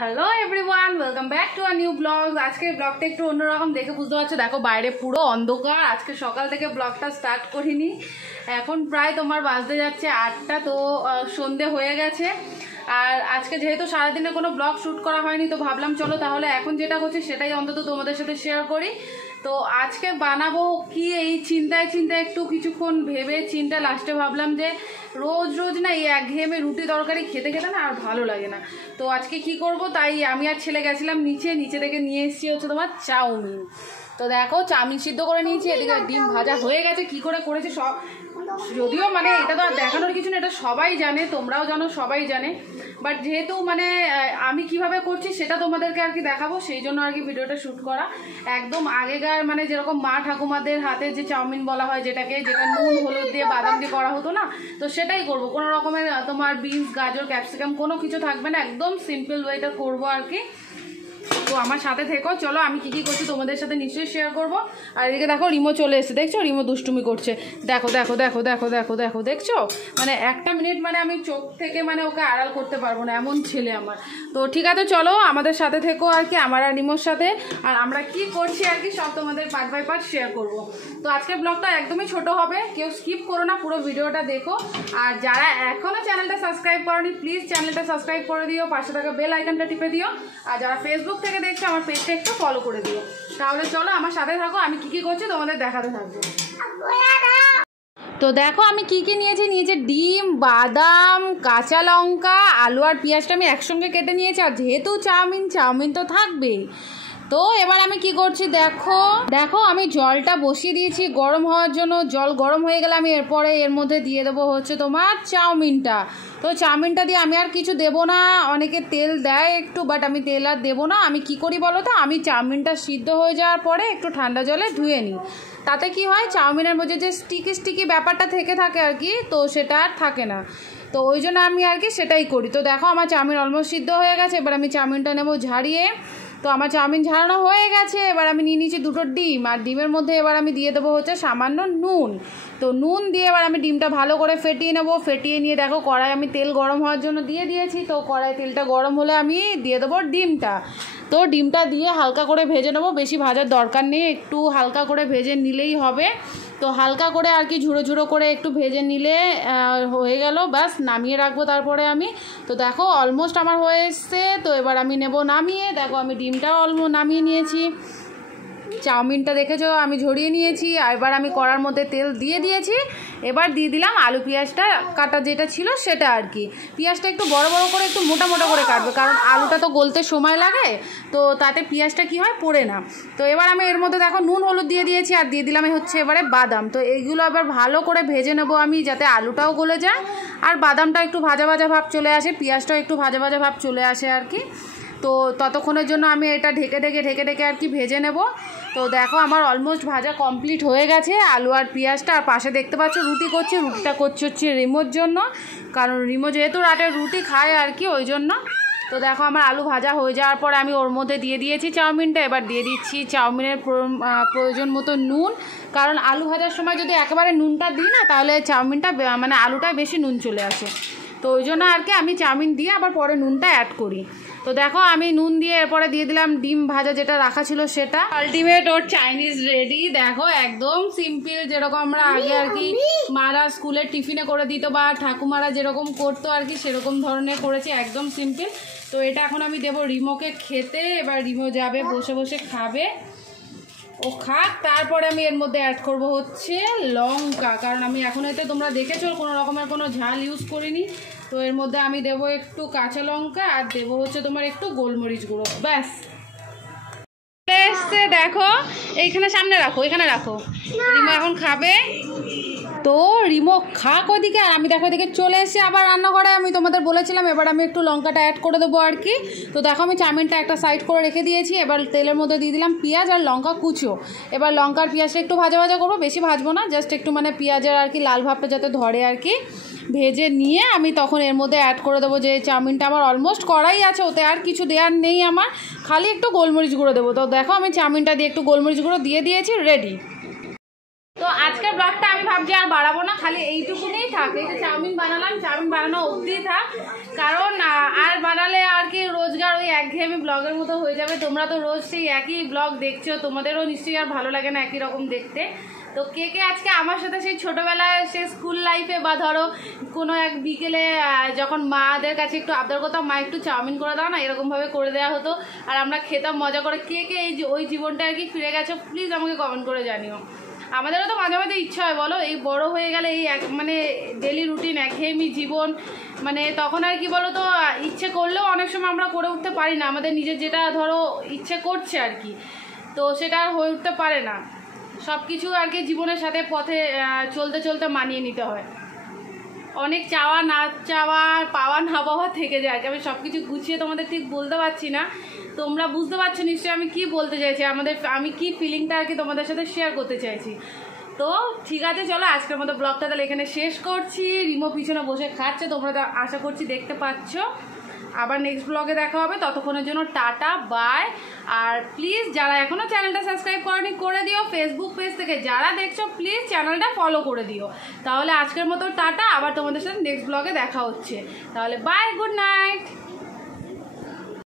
Hello everyone, welcome back to a new blog. আজকের ব্লগটা একটু অন্যরকম দেখে বুঝতে পারছো। দেখো বাইরে পুরো অন্ধকার, আজকে সকাল থেকে ব্লগটা স্টার্ট করিনি। এখন প্রায় তোমার বাজতে যাচ্ছে 8টা, তো সন্ধে হয়ে গেছে। আর আজকে যেহেতু সারাদিনে কোনো ব্লগ শ্যুট করা হয়নি, তো ভাবলাম চলো তাহলে এখন যেটা হচ্ছে সেটাই অন্তত তোমাদের সাথে শেয়ার করি। তো আজকে বানাবো কি এই চিন্তায় একটু কিছুক্ষণ ভেবে লাস্টে ভাবলাম যে রোজ রোজ না এই একঘেয়েমে রুটি তরকারি খেতে খেতে না আর ভালো লাগে না। তো আজকে কি করব, তাই আমি আর ছেলে গেছিলাম নিচে থেকে নিয়ে এসেছি হচ্ছে তোমার চাউমিন। তো দেখো চাউমিন সিদ্ধ করে নিয়েছি, এদিকে ডিম ভাজা হয়ে গেছে। কি করে করেছে সব, যদিও মানে এটা তো আর দেখানোর কিছু না, এটা সবাই জানে, তোমরাও জানো, সবাই জানে। বাট যেহেতু মানে আমি কিভাবে করছি সেটা তোমাদেরকে আর কি দেখাবো, সেই জন্য আর কি ভিডিওটা শ্যুট করা। একদম আগেকার মানে যেরকম মা ঠাকুমাদের হাতে যে চাউমিন বলা হয়, যেটা নুন হলুদ দিয়ে বাদাম দিয়ে করা হতো না, তো সেটাই করব। কোনো রকমের তোমার বিনস গাজর ক্যাপসিকাম কোনো কিছু থাকবে না, একদম সিম্পল ওয়েটা করবো আর কি। তো আমার সাথে থেকো, চলো আমি কি করছি তোমাদের সাথে নিশ্চয়ই শেয়ার করব। আর এদিকে দেখো রিমো চলে এসেছে, দেখছো রিমো দুষ্টুমি করছে। দেখো দেখো দেখো দেখো দেখো দেখো দেখছো, মানে একটা মিনিট মানে আমি চোখ থেকে মানে ওকে আড়াল করতে পারবো না, এমন ছেলে আমার। তো ঠিক আছে চলো আমাদের সাথে থেকো আর কি, আমার আর রিমোর সাথে। আর আমরা কি করছি আর কি সব তোমাদের পার্ট বাই পার্ট শেয়ার করব। তো আজকের ব্লগটা একদমই ছোট হবে, কেউ স্কিপ করো না, পুরো ভিডিওটা দেখো। আর যারা এখনও চ্যানেলটা সাবস্ক্রাইব করোনি প্লিজ চ্যানেলটা সাবস্ক্রাইব করে দিও, পাশে থাকা বেল আইকনটা টিপে দিও। আর যারা ফেসবুক থেকে দেখছো আমার পেজটা একটু ফলো করে দিও। তাহলে চলো আমার সাথে থাকো, আমি কি করছি তোমাদের দেখাতে থাকবো। তো দেখো আমি কি নিয়েছি ডিম, বাদাম, কাঁচা লঙ্কা, আলু আর পেঁয়াজটা আমি একসঙ্গে কেটে নিয়েছি। আর যেহেতু চাউমিন তো থাকবেই, তো এবার আমি কি করছি দেখো আমি জলটা বসিয়ে দিয়েছি গরম হওয়ার জন্য। জল গরম হয়ে গেলে আমি এরপরে এর মধ্যে দিয়ে দেবো হচ্ছে তোমার চাউমিনটা। তো চাউমিনটা দিয়ে আমি আর কিছু দেবো না, অনেকে তেল দেয় একটু, বাট আমি তেল আর দেবো না। আমি কি করি বলো তো, আমি চাউমিনটা সিদ্ধ হয়ে যাওয়ার পরে একটু ঠান্ডা জলে ধুয়ে নিই। তাতে কি হয়, চাউমিনের মধ্যে যে স্টিকি ব্যাপারটা থেকে থাকে আর কি, তো সেটা আর থাকে না। তো ওই জন্য আমি আর কি সেটাই করি। তো দেখো আমার চাউমিন অলমোস্ট সিদ্ধ হয়ে গেছে, এবার আমি চাউমিনটা নেবো ঝাড়িয়ে। তো আমার চাউমিন ঝাড়ানো হয়ে গেছে, এবার আমি নিয়ে নিয়েছি 2টো ডিম। আর ডিমের মধ্যে এবার আমি দিয়ে দেবো হচ্ছে সামান্য নুন। তো নুন দিয়ে এবার আমি ডিমটা ভালো করে ফেটিয়ে নেবো। ফেটিয়ে নিয়ে দেখো কড়াই আমি তেল গরম হওয়ার জন্য দিয়ে দিয়েছি। তো কড়াই তেলটা গরম হলে আমি দিয়ে দেবো ডিমটা। তো ডিমটা দিয়ে হালকা করে ভেজে নেবো, বেশি ভাজার দরকার নেই, একটু হালকা করে ভেজে নিলেই হবে। তো হালকা করে আর কি ঝুড়ো করে একটু ভেজে নিলে হয়ে গেল, ব্যাস নামিয়ে রাখবো তারপরে আমি। তো দেখো অলমোস্ট আমার হয়ে এসছে। তো এবার আমি নেব নামিয়ে। দেখো আমি ডিমটাও অলমোস্ট নামিয়ে নিয়েছি, চাউমিনটা দেখেছো আমি ঝরিয়ে নিয়েছি। আর এবার আমি কড়ার মধ্যে তেল দিয়ে দিয়েছি। এবার দিয়ে দিলাম আলু পেঁয়াজটা কাটা যেটা ছিল সেটা আর কি। পেঁয়াজটা একটু বড় করে একটু মোটা করে কাটবে, কারণ আলুটা তো গলতে সময় লাগে, তো তাতে পেঁয়াজটা কি হয় পড়ে না। তো এবার আমি এর মধ্যে দেখো নুন হলুদ দিয়ে দিয়েছি, আর দিয়ে দিলাম হচ্ছে এবারে বাদাম। তো এইগুলো আবার ভালো করে ভেজে নেবো আমি, যাতে আলুটাও গলে যায় আর বাদামটা একটু ভাজা ভাব চলে আসে, পেঁয়াজটাও একটু ভাজা ভাব চলে আসে আর কি। তো ততক্ষণের জন্য আমি এটা ঢেকে ঢেকে আর কি ভেজে নেব। তো দেখো আমার অলমোস্ট ভাজা কমপ্লিট হয়ে গেছে আলু আর পেঁয়াজটা। আর পাশে দেখতে পাচ্ছ রুটিটা করছি হচ্ছে রিমোর জন্য, কারণ রিমো যেহেতু রাতের রুটি খায় আর কি, ওই জন্য। তো দেখো আমার আলু ভাজা হয়ে যাওয়ার পরে আমি ওর মধ্যে দিয়ে দিয়েছি চাউমিনটা। এবার দিয়ে দিচ্ছি চাউমিনের প্রয়োজন মতো নুন, কারণ আলু ভাজার সময় যদি একেবারে নুনটা দিই না, তাহলে চাউমিনটা মানে আলুটায় বেশি নুন চলে আসে। তো ওই জন্য আর কি আমি চাউমিন দিয়ে আবার পরে নুনটা অ্যাড করি। তো দেখো আমি নুন দিয়ে এরপরে দিয়ে দিলাম ডিম ভাজা যেটা রাখা ছিল সেটা। আলটিমেট ওর চাইনিজ রেডি। দেখো একদম সিম্পল, যেরকম আমরা আগে আর কি মারা স্কুলের টিফিনে করে দিত বা ঠাকুমারা যেরকম করতো আর কি, সেরকম ধরনের করেছি, একদম সিম্পল। তো এটা এখন আমি দেবো রিমোকে খেতে। এবার রিমো যাবে বসে খাবে, ও খাক। তারপরে আমি এর মধ্যে অ্যাড করব হচ্ছে লঙ্কা, কারণ আমি এখন এতে তোমরা দেখেছো কোনো রকমের কোনো ঝাল ইউজ করিনি। তো এর মধ্যে আমি দেবো একটু কাঁচা লঙ্কা আর দেবো হচ্ছে তোমার একটু গোলমরিচ গুঁড়ো, ব্যাস। এসছে দেখো, এইখানে সামনে রাখো, এখানে রাখো, রিমো এখন খাবে। তো রিমো খাক ওদিকে, আর আমি দেখো এদিকে চলে এসেছি আবার রান্নাঘরে। আমি তোমাদের বলেছিলাম এবার আমি একটু লঙ্কাটা অ্যাড করে দেবো আর কি। তো দেখো আমি চাউমিনটা একটা সাইড করে রেখে দিয়েছি। এবার তেলের মধ্যে দিয়ে দিলাম পেঁয়াজ আর লঙ্কা কুচো। এবার লঙ্কার পেঁয়াজটা একটু ভাজা করবো, বেশি ভাজবো না, জাস্ট একটু মানে পেঁয়াজের আর কি লাল ভাবটা যাতে ধরে আর কি। ভেজে নিয়ে আমি তখন এর মধ্যে অ্যাড করে দেবো যে চাউমিনটা আমার অলমোস্ট করাই আছে, ওতে আর কিছু দেওয়ার নেই আমার, খালি একটু গোলমরিচ গুঁড়ো দেবো। তো দেখো আমি চাউমিনটা দিয়ে একটু গোলমরিচ গুঁড়ো দিয়ে দিয়েছি, রেডি। তো আজকের ব্লগটা আমি ভাবছি আর বাড়াবো না, খালি এইটুকুনেই থাক। এই যে চাউমিন বানালাম, চাউমিন বানানো অবধি থাক, কারণ আর বানালে আর কি রোজগার ওই একঘেয়েমি ব্লগের মতো হয়ে যাবে। তোমরা তো রোজ সেই একই ব্লগ দেখছো, তোমাদেরও নিশ্চয়ই আর ভালো লাগে না একই রকম দেখতে। তো কে কে আজকে আমার সাথে সেই ছোটোবেলায় সে স্কুল লাইফে বা ধরো কোনো এক বিকেলে যখন মাদের কাছে একটু আবদার করতাম, মা একটু চাউমিন করে দাও না, এরকমভাবে করে দেওয়া হতো আর আমরা খেতাম মজা করে, কে কে এই ওই জীবনটা আর কি ফিরে গেছো প্লিজ আমাকে কমেন্ট করে জানিও। আমাদেরও তো মাঝে মাঝে ইচ্ছা হয় বলো, এই বড় হয়ে গেলে এই মানে ডেলি রুটিন একঘেয়েমি জীবন, মানে তখন আর কি বলো তো ইচ্ছে করলেও অনেক সময় আমরা করে উঠতে পারি না, আমাদের নিজের যেটা ধরো ইচ্ছে করছে আর কি, তো সেটা আর হয়ে উঠতে পারে না। সব কিছু আর কি জীবনের সাথে পথে চলতে চলতে মানিয়ে নিতে হয়। অনেক চাওয়া না চাওয়া, পাওয়া না পাওয়া থেকে যায়। আমি সব কিছু গুছিয়ে তোমাদের ঠিক বলতে পারছি না, তোমরা বুঝতে পারছো নিশ্চয়ই আমি কি বলতে চাইছি, আমি কি ফিলিংটা আর কি তোমাদের সাথে শেয়ার করতে চাইছি। তো ঠিক আছে, চলো আজকের মতো ব্লগটা তাহলে এখানে শেষ করছি। রিমো পিছনে বসে খাচ্ছে, তোমরা তো আশা করছি দেখতে পাচ্ছ। আবার নেক্সট ব্লগে দেখা হবে, ততক্ষণের জন্য টাটা বাই। আর প্লিজ যারা এখনও চ্যানেলটা সাবস্ক্রাইব করেনি করে দিও, ফেসবুক পেজ থেকে যারা দেখছো প্লিজ চ্যানেলটা ফলো করে দিও। তাহলে আজকের মতো টাটা, আবার তোমাদের সাথে নেক্সট ব্লগে দেখা হচ্ছে। তাহলে বাই, গুড নাইট।